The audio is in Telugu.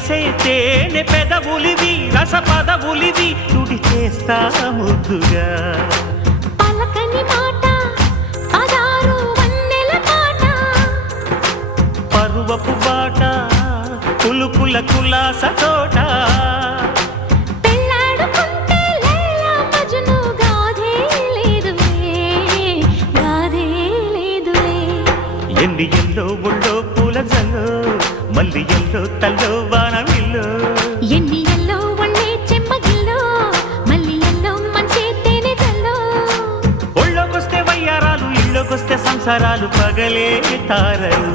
చేసే తేనె పెదవులివి రస పదవులివి తుడి చేస్తా ముద్దుగా పలకని మాట పదారు వన్నెల పాట పరువపు బాట కులుకుల కులాస తోట పెళ్ళాడుకుంటే లైలా మజ్ను గాథే లేదులే ఎండి ఎల్లో ఒళ్ళో పూల జల్లో మల్లి ఎల్లో తల్లో వానవిల్లో ఎన్ని ఎల్లో ఒళ్ళే చెమ్మగిల్లో మల్లి ఎల్లో మంచి తేనె జల్లో ఒళ్ళోకొస్తే వయ్యారాలు ఇళ్ళోకొస్తే సంసారాలు పగలే తారలు